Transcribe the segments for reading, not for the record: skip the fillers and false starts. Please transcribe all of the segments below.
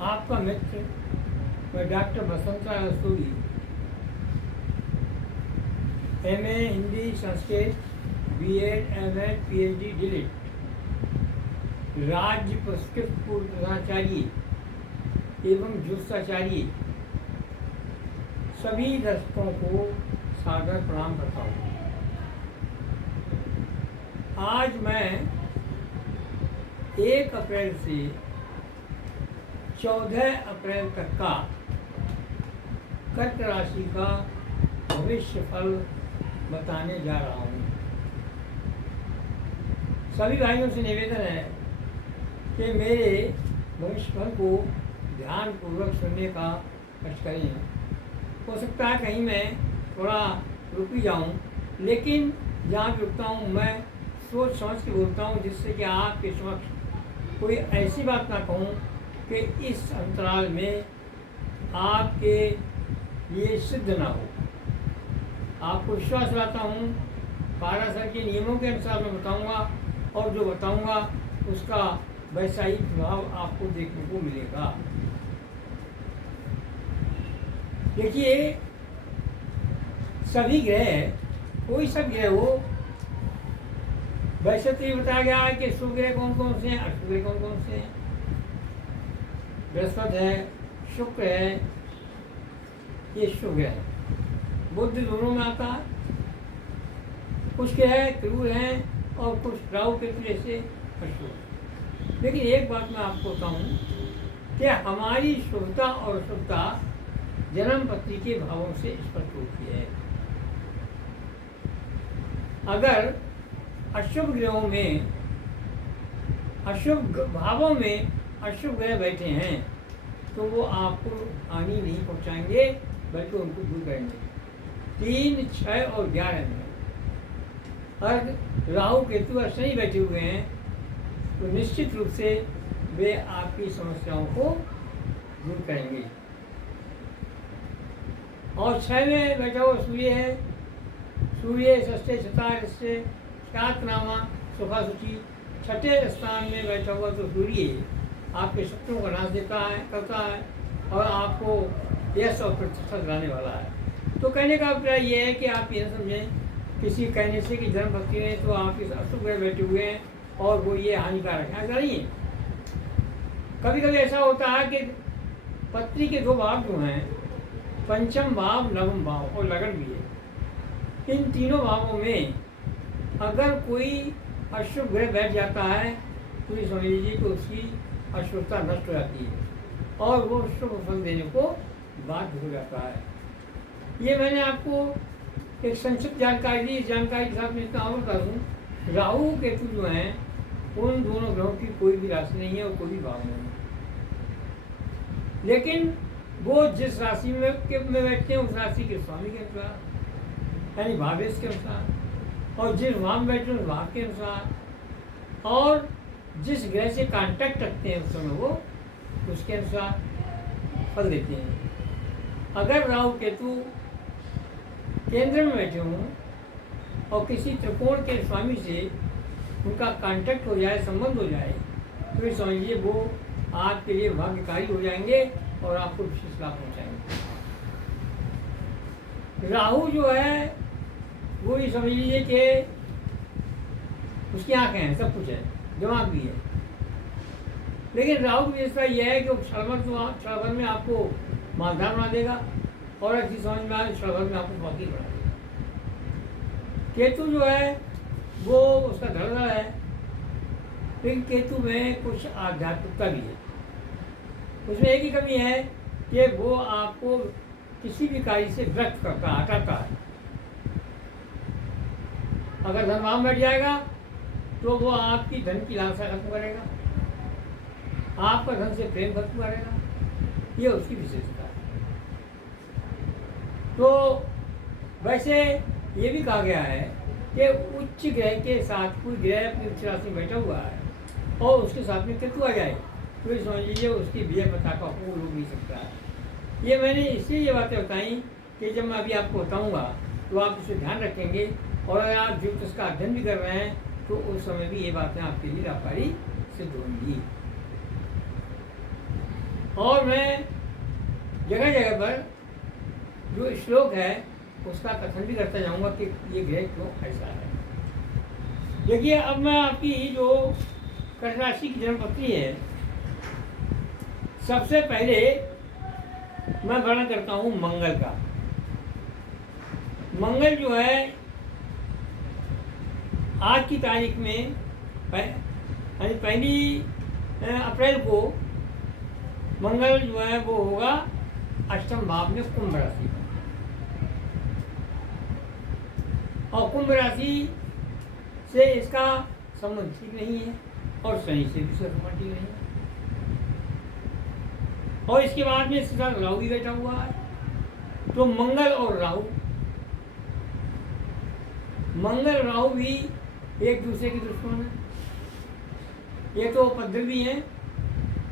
आपका मित्र मैं doctor Basantrai Rastogi, MA Hindi Sanskrit, BEd, MEd, PhD DLitt, राज्य पुरस्कृत पूर्व प्रधानाचार्य एवं ज्योतिषाचार्य सभी दर्शकों को सादर प्रणाम करता हूँ। आज मैं 1 अप्रैल से 14 अप्रैल तक का कर्क राशि का भविष्य फल बताने जा रहा हूँ। सभी भाइयों से निवेदन है कि मेरे भविष्य फल को ध्यानपूर्वक सुनने का कष्ट करें। हो सकता है कहीं मैं थोड़ा रुक भी जाऊँ, लेकिन जहाँ भी रुकता हूँ मैं सोच समझ के बोलता हूँ, जिससे कि आपके समक्ष कोई ऐसी बात ना कहूँ कि इस अंतराल में आपके लिए सिद्ध ना हो। आपको विश्वास दिलाता हूँ, पाराशर के नियमों के अनुसार मैं बताऊँगा और जो बताऊँगा उसका वैसा ही प्रभाव आपको देखने को मिलेगा। देखिए, सभी ग्रह, कोई सब ग्रह हो, वैसे तो ये बताया गया है कि शुभ ग्रह कौन कौन से हैं, अशुभ ग्रह कौन कौन से हैं। बृहस्पति है, शुक्र है, ये शुभ ग्रह है। बुध दोनों में आता है, कुछ ग्रह क्रूर हैं और कुछ राहु केतु जैसे अशुभ। लेकिन एक बात मैं आपको बताऊं कि हमारी शुभता और अशुभता जन्म पत्री के भावों से स्पष्ट होती है। अगर अशुभ ग्रहों में, अशुभ भावों में अशुभ ग्रह बैठे हैं तो वो आपको हानि नहीं पहुंचाएंगे, बल्कि उनको दूर करेंगे। 3, 6 और 11 में अगर राहु केतु और शनि बैठे हुए हैं तो निश्चित रूप से वे आपकी समस्याओं को दूर करेंगे। और 6 में बैठा हुआ सूर्य है, सूर्य षष्ठे शतार से ख्यातनामा सुखा सूची। 6ठे स्थान में बैठा हुआ तो सूर्य आपके शत्रुओं का नाश देता है, करता है और आपको यश और प्रतिष्ठा दिलाने वाला है। तो कहने का अभिप्राय ये है कि आप ये समझें किसी कहने से कि जन्म पत्री में तो आपके अशुभ ग्रह बैठे हुए हैं और वो ये हानिकारक है, ऐसा नहीं है। कभी कभी ऐसा होता है कि पत्री के 2 भाव जो हैं, पंचम भाव, नवम भाव और लगन भी है, इन तीनों भावों में अगर कोई अशुभ ग्रह बैठ जाता है तो ये समझ लीजिए कि उसकी अशुभता नष्ट हो जाती है और वो शुभ फल देने को बाध्य हो जाता है। ये मैंने आपको एक संक्षिप्त जानकारी दी। इस जानकारी के साथ मैं इतना और बता दूँ, राहु केतु जो हैं उन दोनों ग्रहों की कोई भी राशि नहीं है और कोई भी भाव नहीं है, लेकिन वो जिस राशि में बैठते हैं उस राशि के स्वामी के अनुसार, यानी भावेश के अनुसार, और जिस भाव में बैठते हैं उस भाव के अनुसार, और जिस ग्रह से कांटेक्ट रखते हैं उस समय वो उसके अनुसार फल देते हैं। अगर राहु केतु केंद्र में बैठे हों और किसी त्रिकोण के स्वामी से उनका कांटेक्ट हो जाए, संबंध हो जाए, तो ये समझिए वो आपके लिए भाग्यकारी हो जाएंगे और आपको विशेष लाभ पहुँचाएंगे। राहु जो है वो ये समझ लीजिए कि उसकी आँखें हैं, सब कुछ है, दिमाग भी है, लेकिन राहु की विशेषता यह है कि वो क्षण में आपको मालदार बना देगा और ऐसी समझ में आए क्षण में आपको बाकी बना देगा। केतु जो है वो उसका धर्म है, लेकिन केतु में कुछ आध्यात्मिकता भी है। उसमें एक ही कमी है कि वो आपको किसी भी कार्य से व्यक्त करता, हटाता है। अगर धनभाव बैठ जाएगा तो वो आपकी धन की लालसा खत्म करेगा, आपका धन से प्रेम खत्म करेगा, ये उसकी विशेषता है। तो वैसे ये भी कहा गया है कि उच्च ग्रह के साथ कोई ग्रह अपनी उच्च राशि में बैठा हुआ है और उसके साथ में केतु आ जाए तो ये समझ लीजिए उसकी विजय पताका को रोक नहीं सकता है। ये मैंने इसलिए ये बातें बताई कि जब मैं अभी आपको बताऊंगा तो आप इसे ध्यान रखेंगे, और अगर आप ज्योतिष का अध्ययन भी कर रहे हैं तो उस समय भी ये बातें आपके लिए लाभकारी सिद्ध होंगी। और मैं जगह जगह पर जो श्लोक है उसका कथन भी करता जाऊंगा कि ये ग्रह क्यों ऐसा है। देखिए, अब मैं आपकी जो कर्क राशि की जन्मपत्री है, सबसे पहले मैं वर्णन करता हूँ मंगल का। मंगल जो है आज की तारीख में यानी 1 अप्रैल को मंगल जो है वो होगा अष्टम भाव में कुंभ राशि में, और कुंभ राशि से इसका संबंध ठीक नहीं है और शनि से भी इसका संबंध ठीक नहीं है। और इसके बाद में इसके साथ राहु भी बैठा हुआ है। तो मंगल और राहु भी एक दूसरे के दुश्मन है। ये तो उपद्रवी हैं,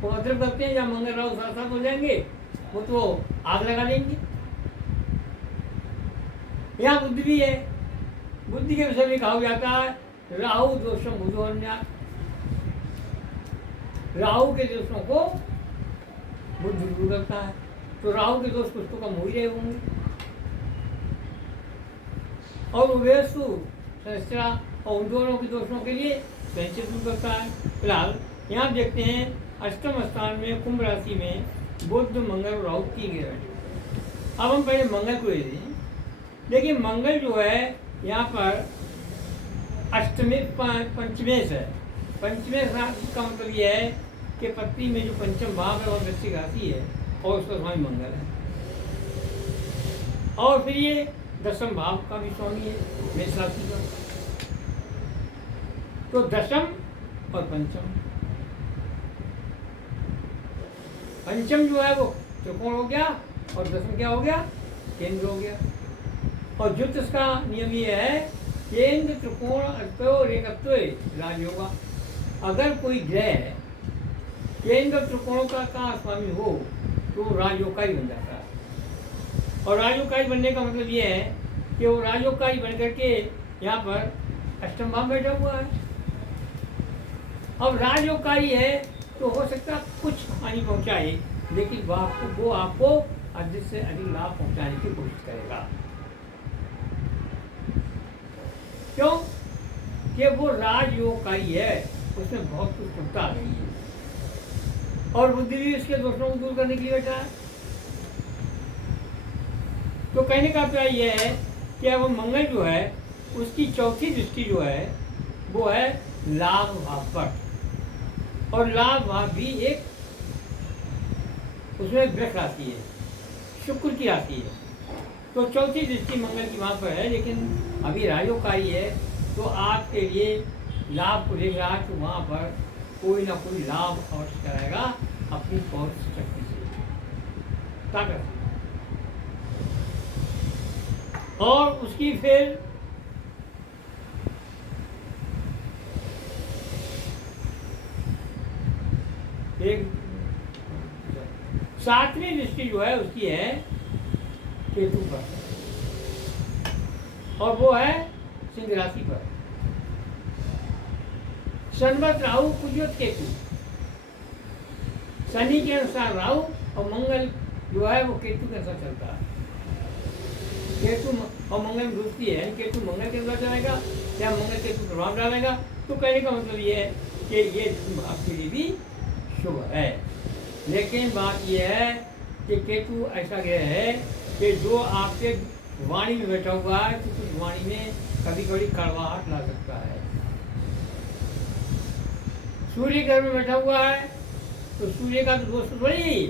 वो उपद्रव करते हैं। जब मंगल राहु साथ साथ हो जाएंगे वो तो आग लगा लेंगे। यहाँ बुद्धि भी है। बुद्धि के विषय में कहा जाता है राहु दोषम बुधोन्यास। राहु के दोषों को बुद्धि दूर करता है। तो राहु के दोष कुछ तो कम हो ही रहे होंगे। और उभयस्तु सहस्रा, और उन दोनों के दोषों के लिए संचय दूर करता है। फिलहाल यहाँ देखते हैं अष्टम स्थान में कुंभ राशि में बुध मंगल और राहु 3 ग्रह बैठे। अब हम पहले मंगल को ले लें। देखिए, मंगल जो है यहाँ पर अष्टमी पंचमेश है। पंचमेश राशि का मतलब ये है कि पत्नी में जो पंचम भाव है वह वृश्चिक राशि है और उसका स्वामी मंगल है। और फिर ये 10म भाव का भी स्वामी है, मेष राशि का। तो 10म और पंचम जो है वो त्रिकोण हो गया और 10म क्या हो गया, केंद्र हो गया। और ज्योतिष का नियम ये है केंद्र त्रिकोण अर्थो एकत्व राजयोगा। अगर कोई ग्रह केंद्र त्रिकोणों का स्वामी हो तो राजयोगकारी बन जाता है। और राजयोगकारी बनने का मतलब ये है कि वो राजयोगकारी बन करके यहाँ पर अष्टम भाव बैठा हुआ है। अब राजयोगकारी है तो हो सकता है कुछ हानि पहुँचाए, लेकिन वो आपको अधिक से अधिक लाभ पहुँचाने की कोशिश करेगा। क्यों? कि वो राजयोगकारी है, उसमें बहुत कुछ क्षमता आ गई है। और बुद्धि भी इसके दोषों को दूर करने के लिए बैठा है। तो कहने का अभिप्राय यह है कि अब मंगल जो है उसकी चौथी दृष्टि जो है वो है लाभ भाव पर, और लाभ भाव भी एक उसमें वृक्ष राशि है, शुक्र की राशि है। तो चौथी दृष्टि मंगल की वहाँ पर है, लेकिन अभी राजयोगकारी है तो आपके लिए लाभ को देख रहा है। तो वहाँ पर कोई ना कोई लाभ अवश्य कराएगा अपनी पौध शक्ति से, ताकत से। और उसकी फिर एक 7वीं दृष्टि जो है उसकी है केतु पर, और वो है सिंह राशि पर। शनिवत राहु कुजवत केतु, शनि के अनुसार राहु और मंगल जो है वो केतु के अनुसार चलता है। केतु और मंगल में दोस्ती है, केतु मंगल के अनुसार चलेगा या मंगल केतु प्रभाव डालेगा। तो कहने का मतलब ये है कि ये आपके लिए भी शुभ है। लेकिन बात यह है कि केतु ऐसा ग्रह है कि जो आपके वाणी में बैठा हुआ है तो कुछ वाणी में कभी कभी कड़वाहट ला सकता है। सूर्य घर में बैठा हुआ है तो सूर्य का तो दोस्त थोड़ी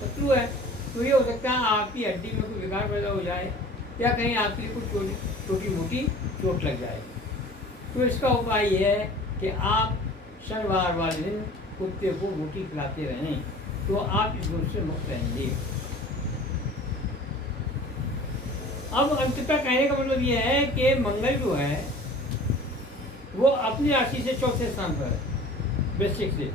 शत्रु है। तो ये हो सकता है आपकी हड्डी में कोई विकार पैदा हो जाए या कहीं आपके लिए कुछ छोटी मोटी चोट लग जाए। तो इसका उपाय ये है कि आप शनिवार वाले दिन कुत्ते को रोटी खिलाते रहें, तो आप इस दोष से मुक्त रहेंगे। अब अंततः कहने का मतलब यह है कि मंगल जो है वो अपनी राशि से चौथे स्थान पर है, वृश्चिक से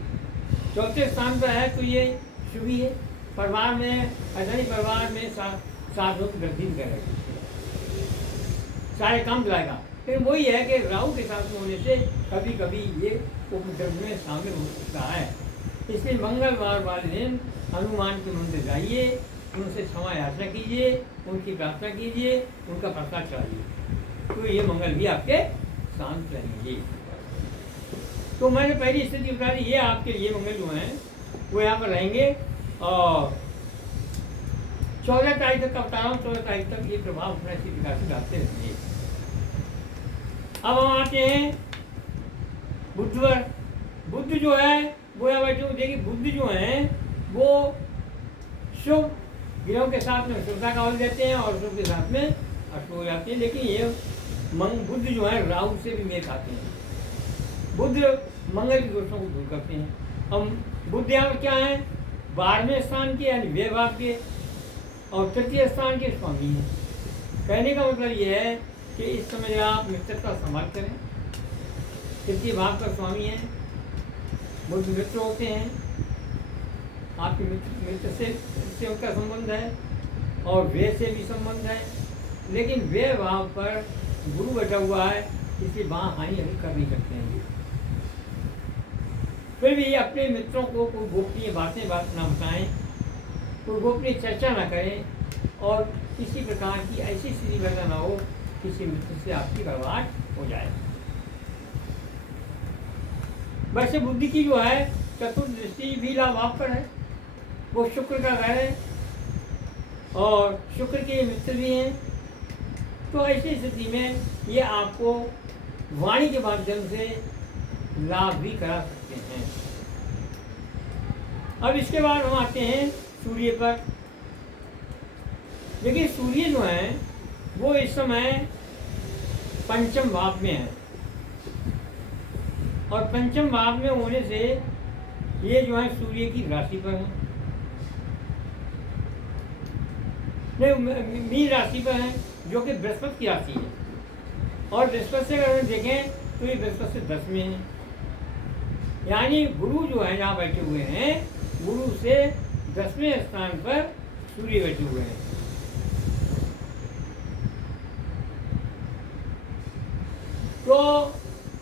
चौथे स्थान पर है। तो ये शुभ ही है। परिवार में ऐसा नहीं, परिवार में साधु वृद्धि करेगा, सारे काम दिलाएगा। लेकिन वही है कि राहु के साथ में होने से कभी कभी ये उपद्रव में शामिल हो सकता है। इसलिए मंगलवार वाले दिन हनुमान के मंदिर जाइए, उनसे क्षमा याचना कीजिए, उनकी प्रार्थना कीजिए, उनका प्रसाद चढ़ाइए, तो ये मंगल भी आपके शांत रहेंगे। तो मैंने पहली स्थिति बता दी, ये आपके ये मंगल जो हैं वो यहाँ पर रहेंगे और 14 तारीख तक का बता रहा हूँ, 14 तारीख तक ये प्रभाव अपना इसी प्रकार से डालते रहेंगे। अब हम आते हैं बुधवार। बुध जो है वो यहाँ बैठे हुए, देखिए बुध जो है वो शुभ ग्रहों के साथ में शुभता का हल देते हैं और शुभ के साथ में अशुभ हो जाते हैं, लेकिन ये बुध जो है राहु से भी मेल खाते हैं। बुध मंगल के दोषों को दूर करते हैं। हम बुध यहाँ पर क्या है, 12वें स्थान के यानी व्यय भाव के और तृतीय स्थान के स्वामी हैं। कहने का मतलब ये है कि इस समय आप मित्रता संभाल करें। तृतीय भाव का स्वामी है, बुध मित्र होते हैं, आपके मित्र से उनका संबंध है और व्यय से भी संबंध है, लेकिन व्यय भाव पर गुरु बैठा हुआ है, किसी वहाँ हानि अभी कर नहीं सकते हैं। फिर भी अपने मित्रों को कोई गोपनीय बातें ना बताएं, कोई गोपनीय चर्चा ना करें और किसी प्रकार की ऐसी स्थिति पैदा ना हो किसी मित्र से आपकी बर्बाद हो जाए। वैसे बुद्धि की जो है चतुर्थ दृष्टि भी लाभ आप पर है, वो शुक्र का घर है और शुक्र के मित्र भी हैं, तो ऐसी स्थिति में ये आपको वाणी के माध्यम से लाभ भी करा सकते हैं। अब इसके बाद हम आते हैं सूर्य पर। देखिए सूर्य जो है वो इस समय पंचम भाव में है और पंचम भाव में होने से ये जो है सूर्य की राशि पर है, नहीं मीन राशि पर है, जो कि बृहस्पति की राशि है और बृहस्पति से अगर देखें तो ये बृहस्पति से 10 में है, यानी गुरु जो है यहाँ बैठे हुए हैं, गुरु से 10वें स्थान पर सूर्य बैठे हुए हैं। तो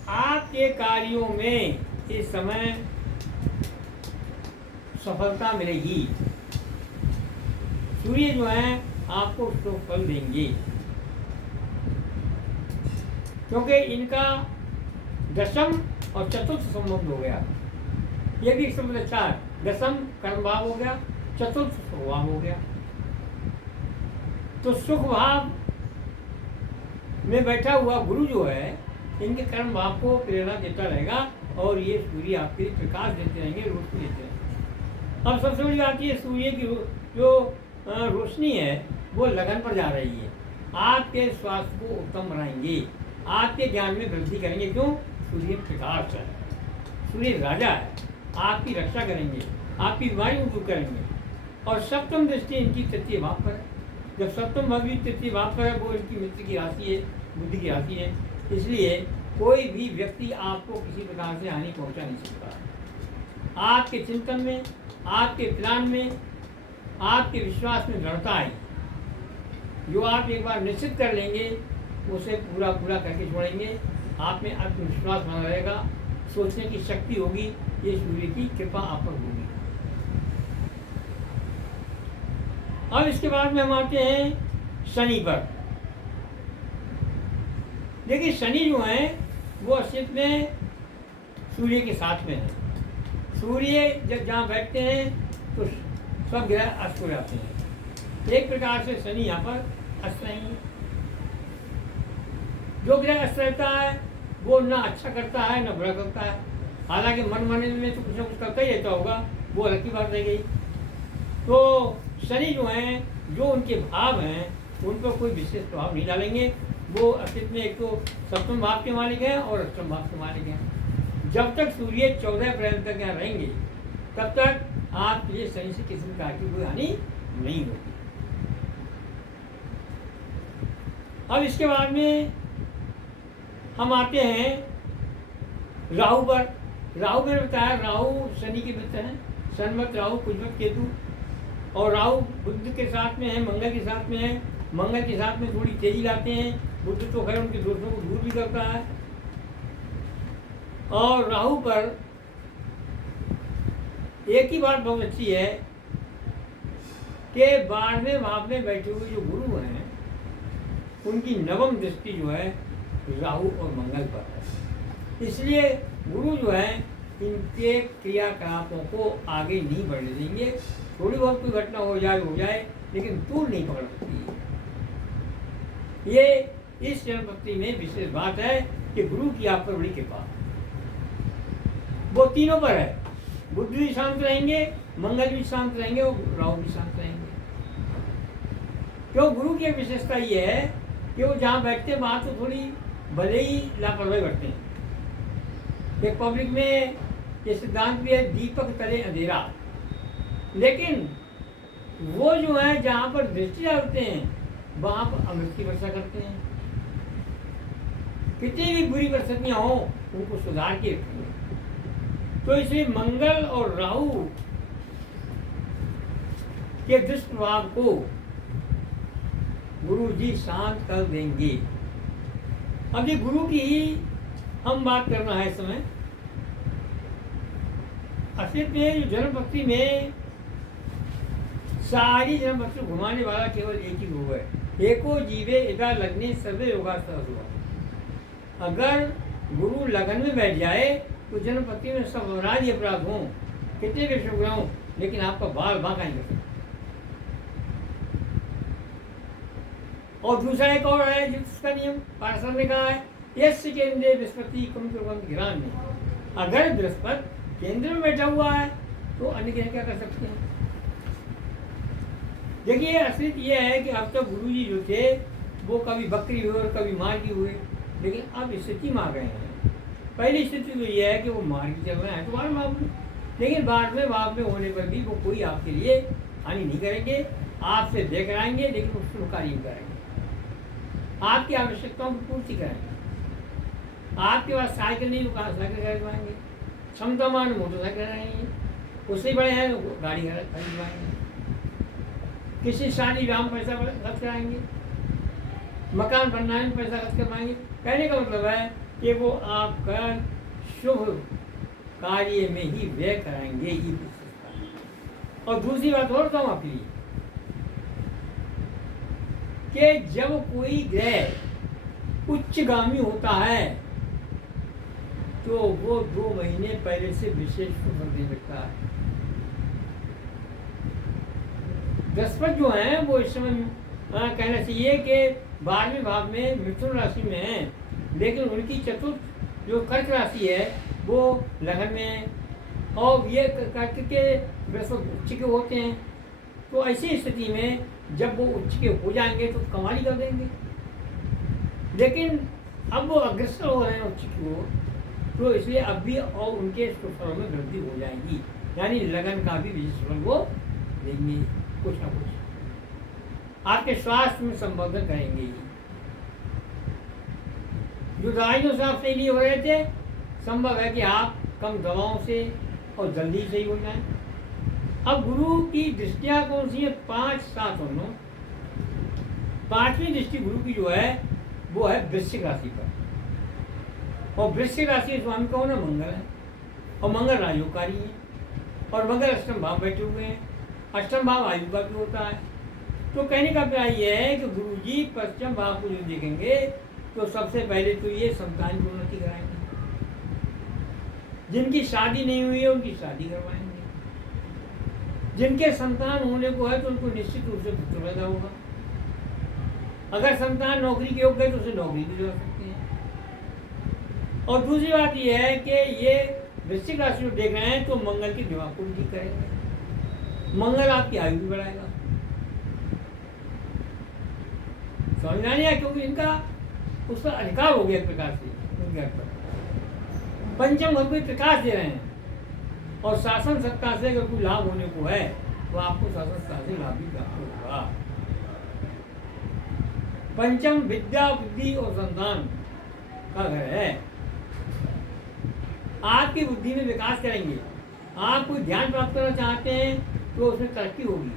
आपके कार्यों में इस समय सफलता मिलेगी। सूर्य जो है आपको शुभ फल देंगे, क्योंकि इनका दशम और चतुर्थ संबंध हो गया। ये भी एक संबंध अच्छा है, दशम कर्म भाव हो गया, चतुर्थ सुख भाव हो गया। तो सुख भाव में बैठा हुआ गुरु जो है इनके कर्म भाव को प्रेरणा देता रहेगा और ये सूर्य आपके प्रकाश देते रहेंगे, रोशनी देते रहेंगे। अब सबसे बड़ी बात ये सूर्य की जो रोशनी है वो लगन पर जा रही है, आपके स्वास्थ्य को उत्तम बनाएंगे, आपके ज्ञान में वृद्धि करेंगे। क्यों? सूर्य प्रकाश है, सूर्य राजा है, आपकी रक्षा करेंगे, आपकी बीमारी को दूर करेंगे। और सप्तम दृष्टि इनकी तृतीय भाव पर है। जब सप्तम भाव भी तृतीय भाव पर है, वो इनकी मित्र की राशि है, बुद्धि की राशि है, इसलिए कोई भी व्यक्ति आपको किसी प्रकार से हानि पहुंचा नहीं सकता। आपके चिंतन में, आपके प्लान में, आपके विश्वास में दृढ़ता है, जो आप एक बार निश्चित कर लेंगे उसे पूरा करके छोड़ेंगे। आप में आत्मविश्वास बना रहेगा, सोचने की शक्ति होगी, ये सूर्य की कृपा आप पर होगी। अब इसके बाद में हम आते हैं शनि पर। देखिए शनि जो है वो अस्तित्व में सूर्य के साथ में है। सूर्य जब जहाँ बैठते हैं तो सब ग्रह अस्त हो जाते हैं। एक प्रकार से शनि यहाँ पर अस्त रहेंगे। जो ग्रह अस्त रहता है वो ना अच्छा करता है ना बुरा करता है, हालांकि मन में तो कुछ ना कुछ करता ही रहता होगा, वो अलग की बात रह गई। तो शनि जो हैं, जो उनके भाव हैं, उन पर कोई विशेष प्रभाव नहीं डालेंगे। वो अस्तित्व में एक तो सप्तम भाव के मालिक हैं और अष्टम भाव के मालिक हैं। जब तक सूर्य 14 अप्रैल तक यहाँ रहेंगे तब तक आपके लिए शनि से किसी प्रकार की कोई हानि नहीं होगी। अब इसके बाद में हम आते हैं राहु पर। राहु मैंने बताया, राहु शनि के मित्र हैं, शनिमत राहु कुजमत केतु, और राहु बुध के साथ में है, मंगल के साथ में है। मंगल के साथ में थोड़ी तेजी लाते हैं, बुध तो खैर उनके दोस्तों को दूर भी करता है। और राहु पर एक ही बात बहुत अच्छी है कि 12वें भाव में बैठे हुए जो गुरु हैं उनकी नवम दृष्टि जो है राहु और मंगल पर है। इसलिए गुरु जो है इनके क्रियाकलापों को आगे नहीं बढ़ने देंगे। थोड़ी बहुत कोई घटना हो जाए लेकिन दूर नहीं पकड़ सकती है। ये इस जन्मपत्ति में विशेष बात है कि गुरु की आप पर बड़ी कृपा, वो तीनों पर है। बुध भी शांत रहेंगे, मंगल भी शांत रहेंगे और राहु भी शांत रहेंगे। क्यों? गुरु की विशेषता ये है कि वो जहाँ बैठते हैं वहाँ तो थोड़ी भले ही लापरवाही करते हैं। एक पब्लिक में ये सिद्धांत भी है, दीपक तले अंधेरा, लेकिन वो जो है जहाँ पर दृष्टि डालते हैं वहाँ पर अमृत की वर्षा करते हैं। कितनी भी बुरी परिस्थितियाँ हों उनको सुधार के रखेंगे। तो इसलिए मंगल और राहु के दुष्प्रभाव को गुरु जी शांत कर देंगे। अब ये गुरु की ही हम बात करना है इस समय। असल में जो जन्मपत्ति में सारी जन्मपत्ति घुमाने वाला केवल एक ही गुरु है। एको जीवे इदा लगने सर्वे योगा सहज। अगर गुरु लगन में बैठ जाए तो जन्मपत्ति में सब अपराध ही अपराध हों, कितने भी शुभ हों, लेकिन आपका बाल बांका नहीं कर सकता। और दूसरा एक और है जिसका नियम पाराशर ने कहा है, यश केंद्र बृहस्पति कम गिरान में। अगर बृहस्पति केंद्र में बैठा हुआ है तो अन्य ग्रह क्या कर सकते हैं? देखिए असलियत ये है कि अब तक गुरु जी जो थे वो कभी बकरी हुए और कभी मार्गी हुए, लेकिन अब स्थिति में आ गए हैं। पहली स्थिति तो ये है कि वो मार्गी चल रहे हैं तो मालूम, लेकिन बाद में होने पर भी वो कोई आपके लिए हानि नहीं करेंगे, आपसे देख कराएंगे लेकिन उसको कार्य नहीं करेंगे, आपकी आवश्यकताओं की पूर्ति करेंगे। आपके पास साइकिल नहीं तो कहाँ साइकिल खरीदवाएंगे, क्षमतामान मोटरसाइकिल रहेंगे, उससे बड़े हैं तो गाड़ी खरीदवाएंगे, किसी शादी विवाह में पैसा खर्च कराएंगे, मकान बनाने में पैसा खर्च करवाएंगे। कहने का मतलब है कि वो आपका शुभ कार्य में ही व्यय कराएंगे ही। और दूसरी बात और बताऊँ आपके लिए कि जब कोई ग्रह उच्चगामी होता है तो वो 2 महीने पहले से विशेष शुभ नहीं लगता है। बृहस्पति जो है वो इस समय कहना चाहिए कि 12वें भाव में मिथुन राशि में है, लेकिन उनकी चतुर्थ जो कर्क राशि है वो लगन में है, और ये कर्क के बृहस्पति उच्च के होते हैं। तो ऐसी स्थिति में जब वो उच्च के हो जाएंगे तो कमाली कर देंगे, लेकिन अब वो अग्रसर हो रहे हैं उच्च की ओर, तो इसलिए अब भी और उनके फलों में वृद्धि हो जाएगी, यानी लगन का भी विशेष फल वो देंगे, कुछ ना कुछ आपके स्वास्थ्य में संबोधन करेंगे। जो दवाइयों से आप सही नहीं हो रहे थे, संभव है कि आप कम दवाओं से और जल्दी सही हो जाएं। अब गुरु की दृष्टियाँ कौन सी है? 5, 7 और 9। 5वीं दृष्टि गुरु की जो है वो है वृश्चिक राशि पर, और वृश्चिक राशि स्वामी कौन है? मंगल है, और मंगल राजयोगकारी है, और मंगल अष्टम भाव बैठे हुए हैं। अष्टम भाव आयु का भी होता है। तो कहने का अभिप्राय ये है कि गुरु जी पश्चिम भाव को जो देखेंगे तो सबसे पहले तो ये संतान की उन्नति कराएंगे, जिनकी शादी नहीं हुई है उनकी शादी करवाएंगे, जिनके संतान होने को है तो उनको निश्चित रूप से पुत्र पैदा होगा। अगर संतान नौकरी के योग्य है तो उसे नौकरी भी दिला सकते हैं। और दूसरी बात यह है कि ये वृश्चिक राशि को देख रहे हैं तो मंगल के दिमाग को भी ठीक करेंगे, मंगल आपकी आयु भी बढ़ाएगा। समझ नहीं आया, क्योंकि इनका उसका अधिकार हो गया एक प्रकार से उनके पर। पंचम घर को प्रकाश दे रहे हैं, और शासन सत्ता से अगर कोई लाभ होने को है तो आपको शासन सत्ता से लाभ भी प्राप्त होगा। पंचम विद्या बुद्धि और संतान का घर है। आपकी बुद्धि में विकास करेंगे। आप कोई ध्यान प्राप्त करना चाहते हैं तो उसमें तरक्की होगी।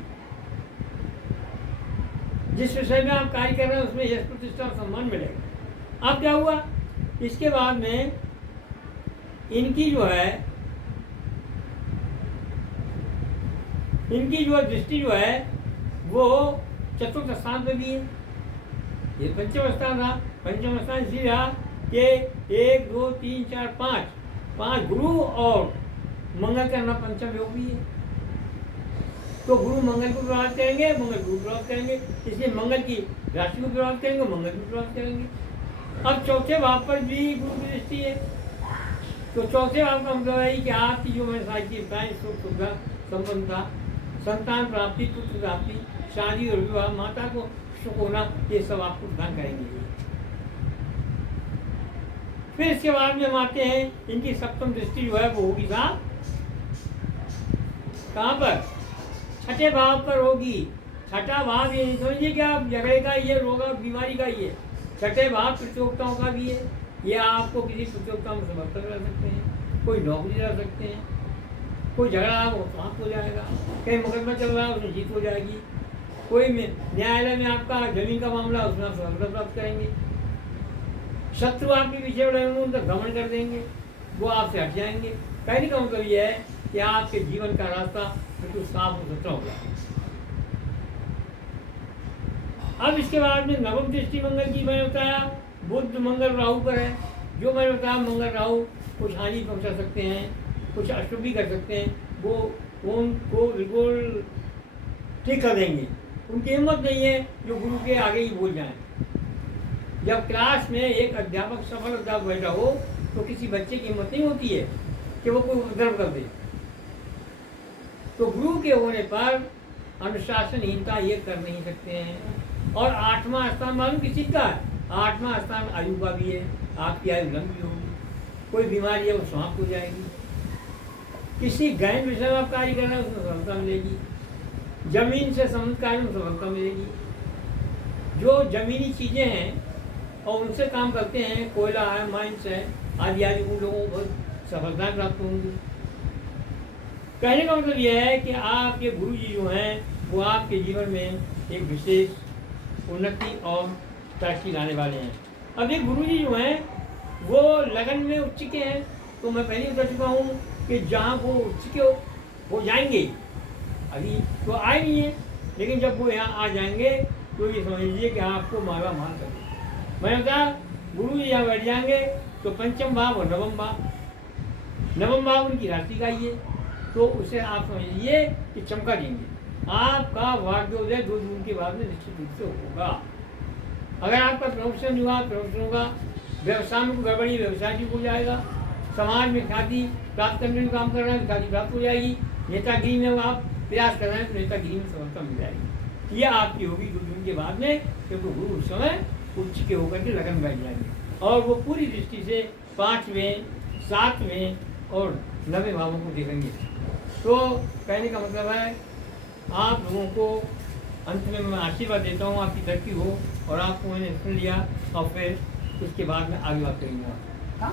जिस विषय में आप कार्य कर रहे हैं उसमें यश प्रतिष्ठा और सम्मान मिलेगा। अब क्या हुआ? इसके बाद में इनकी जो है इनकी जो दृष्टि जो है वो चतुर्थ स्थान पर भी है। ये पंचम स्थान था, पंचम स्थान इसलिए रहा कि 1 2 3 4 5 गुरु और मंगल का नाम पंचम योग भी है। तो गुरु मंगल को प्रभावित करेंगे, मंगल गुरु प्रभावित करेंगे, इसलिए मंगल की राशि को प्रभावित करेंगे, मंगल को प्रभावित करेंगे। अब चौथे भाव पर भी गुरु की दृष्टि है, तो चौथे भाव का मतलब है कि आपकी जो मैंने सारी बताएं, सुख सुविधा, संपन्नता, संतान प्राप्ति, पुत्र प्राप्ति, शादी और विवाह, माता को सुख होना, ये सब आपको प्रदान करेंगे। फिर इसके बाद में हम आते हैं, इनकी सप्तम दृष्टि जो है वो होगी साहब कहाँ पर? छठे भाव पर होगी। छठा भाव ये समझिए कि आप झगड़े का, ये रोग बीमारी का ही है। छठे भाव प्रतियोगिताओं का भी है। ये आपको किसी प्रतियोगिता में समर्थन कर सकते हैं, कोई नौकरी कर सकते हैं, कोई झगड़ा वो समाप्त हो जाएगा, कहीं मुकदमा चल रहा है उसमें जीत हो जाएगी, कोई न्यायालय में आपका जमीन का मामला उसमें आप सफलता प्राप्त करेंगे, शत्रु आपके पीछे रहे होंगे उनका भ्रमण कर देंगे, वो आपसे हट जाएंगे। कहने का मतलब ये है कि आपके जीवन का रास्ता बिल्कुल साफ और सुथरा होगा। अब इसके बाद में नवम दृष्टि मंगल की मैंने बताया, बुध मंगल राहु पर है। जो मैंने बताया मंगल राहु कुछ हानि पहुंचा सकते हैं, कुछ अशुभ भी कर सकते हैं, वो उनको बिल्कुल ठीक कर देंगे। उनकी हिम्मत नहीं है जो गुरु के आगे ही बोल जाएं। जब क्लास में एक अध्यापक सफल अध्यापक बैठा हो तो किसी बच्चे की हिम्मत नहीं होती है कि वो कोई उपद्रव कर दे। तो गुरु के होने पर अनुशासनहीनता ये कर नहीं सकते हैं। और 8वां स्थान मालूम किसी का है? 8वां स्थान आयु का भी है। आपकी आयु लंबी होगी, कोई बीमारी है वो समाप्त हो जाएगी, किसी गहन विषय में आप कार्य कर रहे हैं उसमें सफलता मिलेगी, जमीन से संबंधित कार्य में सफलता मिलेगी। जो जमीनी चीज़ें हैं और उनसे काम करते हैं, कोयला है, माइंस है आदि आदि, उन लोगों को बहुत सफलताएँ प्राप्त होंगी। कहने का मतलब यह है कि आपके गुरु जी जो हैं वो आपके जीवन में एक विशेष उन्नति और तरक्की लाने वाले हैं। अब ये गुरु जी जो हैं वो लगन में उच्च के हैं, तो मैं पहले बता चुका हूँ कि जहाँ वो उच्च के हो जाएंगे, अभी तो आए नहीं है, लेकिन जब वो यहाँ आ जाएंगे तो ये समझ लीजिए कि आपको माला माल कर देंगे। मैंने बताया गुरु जी यहाँ बैठ जाएंगे तो पंचम भाव और नवम भाव उनकी राशि का ही है, तो उसे आप समझ लीजिए कि चमका देंगे। आपका भाग्योदय 2 जून के बाद में निश्चित रूप से होगा। अगर आपका प्रमोशन हुआ, प्रमोशन होगा, व्यवसाय में गड़बड़ी, व्यवसाय ठीक हो जाएगा, समाज में ख्याति प्राप्त करने में काम कर रहे हैं, ख्याति प्राप्त हो जाएगी, नेतागिरी में आप प्रयास कर रहे हैं तो नेतागिरी में सफलता मिल जाएगी। यह आपकी होगी 2 जून के बाद में, क्योंकि गुरु उस समय उच्च के होकर के लगन बैठ जाएंगे और वो पूरी दृष्टि से 5वें, 7वें और 9वें भावों को देखेंगे। तो कहने का मतलब है आप लोगों को अंत में मैं आशीर्वाद देता हूँ आपकी तरक्की हो, और आपको मैंने सुन लिया और फिर उसके बाद में आगे बात करेंगे। हाँ।